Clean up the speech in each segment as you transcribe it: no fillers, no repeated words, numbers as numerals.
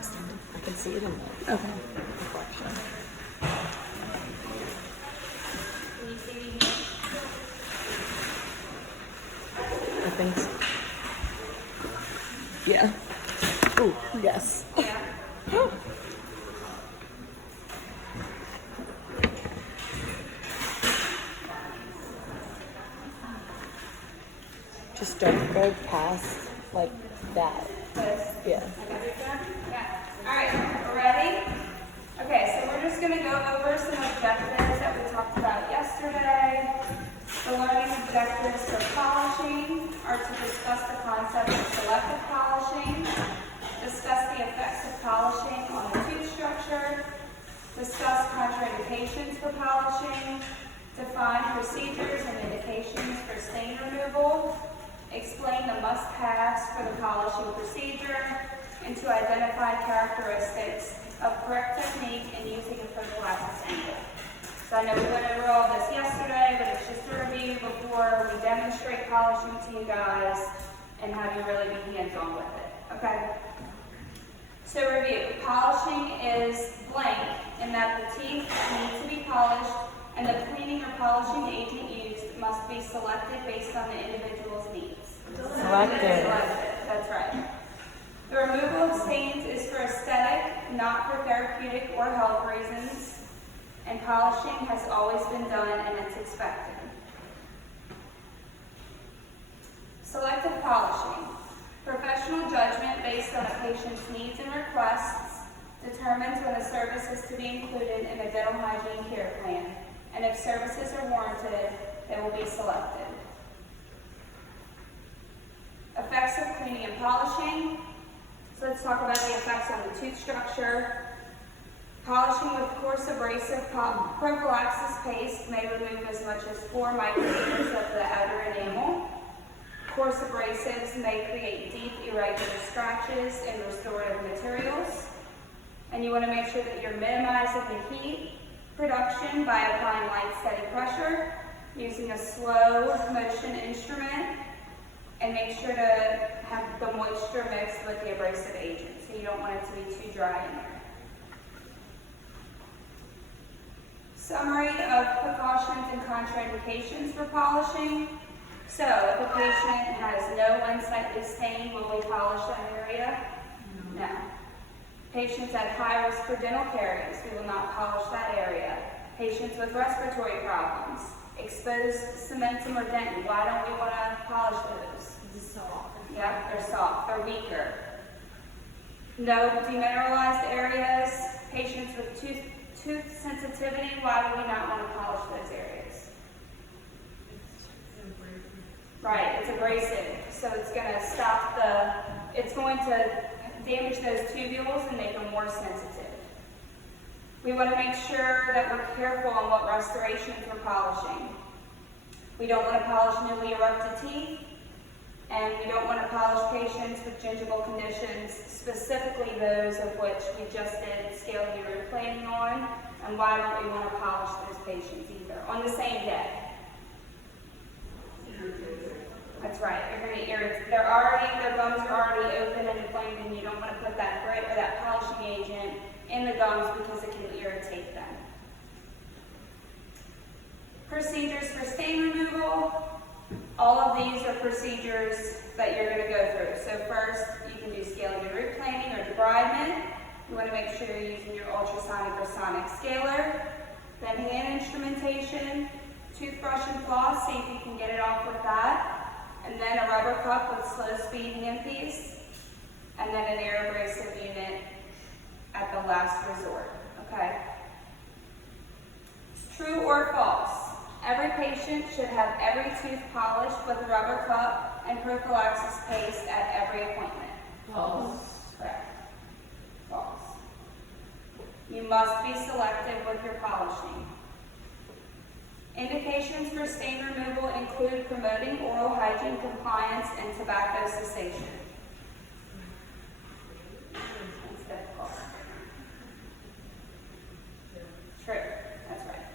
extended. I can see it in the reflection. Can you see me here? I think so. Yeah. Oh, yes. Yeah. Just don't go past like that. Yeah. Yeah. All right, we're ready? Okay, so we're just going to go over some objectives that we talked about yesterday. The learning objectives for polishing are to discuss the concept of selective polishing, discuss the effects of polishing on the tooth structure, discuss contraindications for polishing, define procedures and indications for stain removal, explain the must-haves for the polishing procedure, and to identify characteristics of correct technique in using a prophylaxis angle. So I know we went over all this yesterday, but it's just a review before we demonstrate polishing to you guys and have you really be hands-on with it, okay? So review, polishing is blank in that the teeth need to be polished and the cleaning or polishing agent used must be selected based on the individual's needs. Selected. That's right. The removal of stains is for aesthetic, not for therapeutic or health reasons, and polishing has always been done and it's expected. Selective polishing. Professional judgment based on a patient's needs and requests determines when a service is to be included in a dental hygiene care plan, and if services are warranted, they will be selected. Effects of cleaning and polishing. So let's talk about the effects on the tooth structure. Polishing with coarse abrasive prophylaxis paste may remove as much as 4 micrometers of the outer enamel. Coarse abrasives may create deep, irregular scratches in restorative materials. And you want to make sure that you're minimizing the heat production by applying light, steady pressure, using a slow motion instrument, and make sure to have the moisture mixed with the abrasive agent, so you don't want it to be too dry in there. Summary of precautions and contraindications for polishing. So, if a patient has no unsightly stain, will we polish that area? No. Patients at high risk for dental caries, we will not polish that area. Patients with respiratory problems, exposed cementum or dentin, why don't we want to polish those? It's soft. Yep, they're soft, they're weaker. No demineralized areas, patients with tooth sensitivity, why do we not want to polish those areas? Right, it's abrasive, so it's going to stop it's going to damage those tubules and make them more sensitive. We want to make sure that we're careful on what restorations we're polishing. We don't want to polish newly erupted teeth, and we don't want to polish patients with gingival conditions, specifically those of which we just did scaled root planing on, and why don't we want to polish those patients either on the same day? That's right, you're going to irritate. Their gums are already open and inflamed, and you don't want to put that grit or that polishing agent in the gums because it can irritate them. Procedures for stain removal. All of these are procedures that you're going to go through. So first, you can do scaling and root planing or debridement. You want to make sure you're using your ultrasonic or sonic scaler. Then hand instrumentation, toothbrush and floss, see if you can get it off with that. And then a rubber cup with slow speed handpiece. And then an air abrasive unit at the last resort, okay? True or false? Every patient should have every tooth polished with a rubber cup and prophylaxis paste at every appointment. False. Correct. False. You must be selective with your polishing. Indications for stain removal include promoting oral hygiene compliance and tobacco cessation. That's difficult. True. That's right.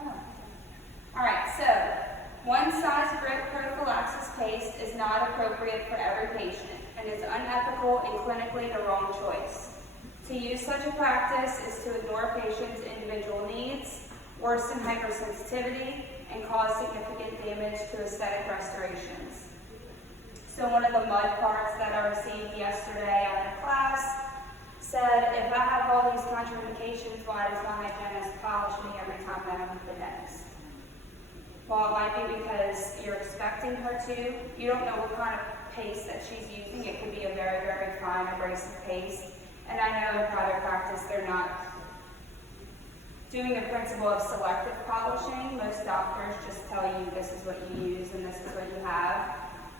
Oh. All right, so one size grit prophylaxis paste is not appropriate for every patient. and is unethical and clinically the wrong choice. To use such a practice is to ignore a patient's individual needs, worsen hypersensitivity, and cause significant damage to aesthetic restorations. So one of the mud parts that I received yesterday after class said, if I have all these contraindications, why does my hygienist polish me every time I am at the dentist? Well, it might be because you're expecting her to. You don't know what kind of paste that she's using. It could be a very, very fine abrasive paste. And I know in private practice they're not doing the principle of selective polishing. Most doctors just tell you this is what you use and this is what you have.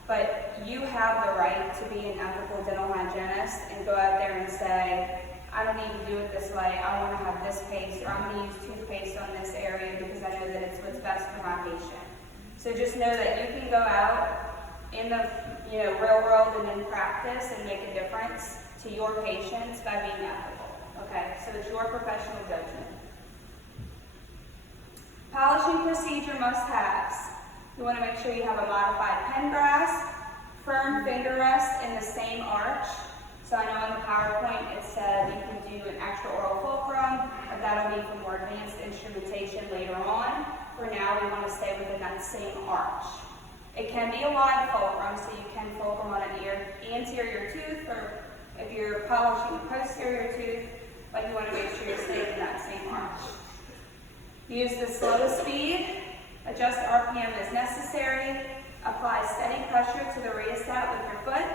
But you have the right to be an ethical dental hygienist and go out there and say, I don't need to do it this way. I want to have this paste, or I'm going to use toothpaste on this area because I know that it's what's best for my patient. So just know that you can go out in the real world and in practice and make a difference to your patients by being ethical. Okay, so it's your professional judgment. Polishing procedure must-haves. You want to make sure you have a modified pen grasp, firm finger rest in the same arch. So I know in the PowerPoint it said you can do an extraoral fulcrum, but that'll be for more advanced instrumentation later on. For now, we want to stay within that same arch. It can be a wide fulcrum, so you can fulcrum on an anterior tooth, or if you're polishing a posterior tooth, but you want to make sure you're staying in that same arch. Use the slowest speed, adjust RPM as necessary, apply steady pressure to the rheostat with your foot,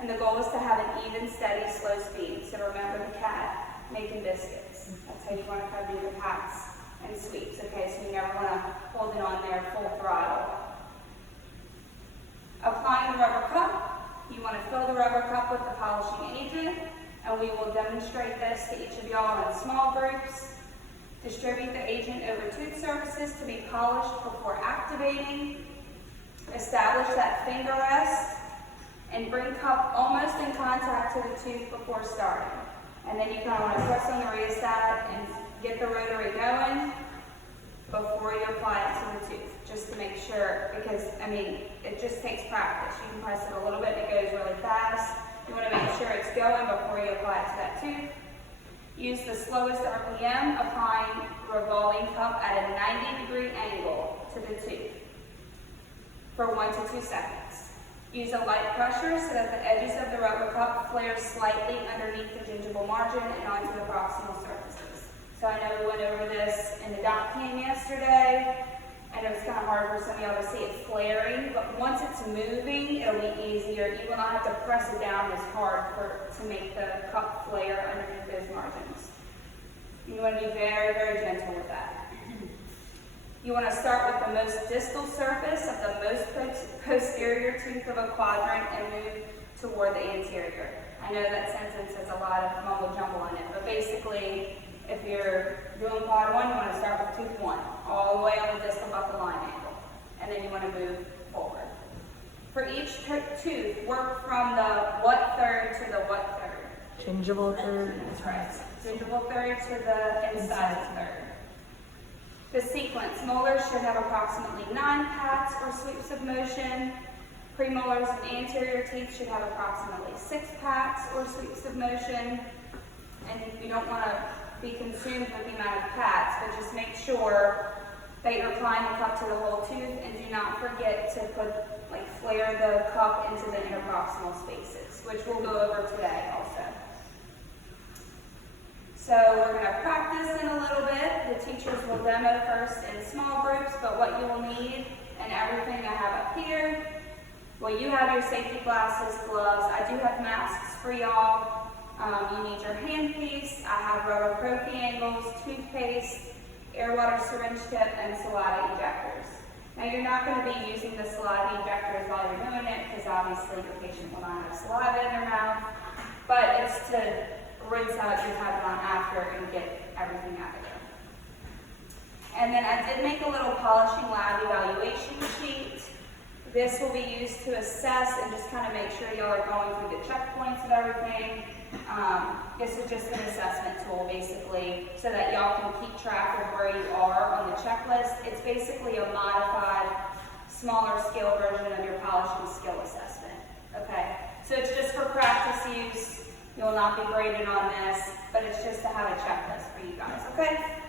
and the goal is to have an even, steady, slow speed. So remember the cat making biscuits. That's how you want to kind of do the pats and sweeps, okay? So you never want to hold it on there full throttle. Applying the rubber cup, you want to fill the rubber cup with the polishing agent, and we will demonstrate this to each of y'all in small groups. Distribute the agent over tooth surfaces to be polished before activating. Establish that finger rest, and bring cup almost in contact to the tooth before starting. And then you kind of want to press on the rheostat and get the rotary going before you apply it to the tooth, just to make sure, because, I mean, it just takes practice. You can press it a little bit and it goes really fast. You want to make sure it's going before you apply it to that tooth. Use the slowest RPM, applying revolving cup at a 90-degree angle to the tooth for 1 to 2 seconds. Use a light pressure so that the edges of the rubber cup flare slightly underneath the gingival margin and onto the proximal surfaces. So I know we went over this in the doc plan yesterday, and it was kind of hard for some of y'all to see it flaring, but once it's moving, it'll be easier. You will not have to press it down as hard to make the cup flare underneath those margins. You want to be very, very gentle with that. You want to start with the most distal surface of the most posterior tooth of a quadrant and move toward the anterior. I know that sentence has a lot of mumble jumble in it, but basically, if you're doing quad 1, you want to start with tooth 1, all the way on the distal buccal line angle, and then you want to move forward. For each tooth, work from the what third to the what third? Gingival third. That's right. Gingival third to the incisal third. The sequence, molars should have approximately 9 pats or sweeps of motion. Premolars and anterior teeth should have approximately 6 pats or sweeps of motion. And you don't want to be consumed with the amount of pats, but just make sure that you're applying the cup to the whole tooth, and do not forget to flare the cup into the interproximal spaces, which we'll go over today also. So we're going to practice in a little bit. The teachers will demo first in small groups, but what you will need and everything I have up here, well, you have your safety glasses, gloves. I do have masks for y'all. You need your handpiece. I have rubber Profi angles, toothpaste, air water syringe tip, and saliva ejectors. Now you're not going to be using the saliva ejectors while you're doing it, because obviously your patient will not have saliva in their mouth, but it's to rinse out your Teflon after and get everything out of there. And then I did make a little polishing lab evaluation sheet. This will be used to assess and just kind of make sure y'all are going through the checkpoints of everything. This is just an assessment tool, basically, so that y'all can keep track of where you are on the checklist. It's basically a modified, smaller scale version of your polishing skill assessment. Okay, so will not be graded on this, but it's just to have a checklist for you guys, okay?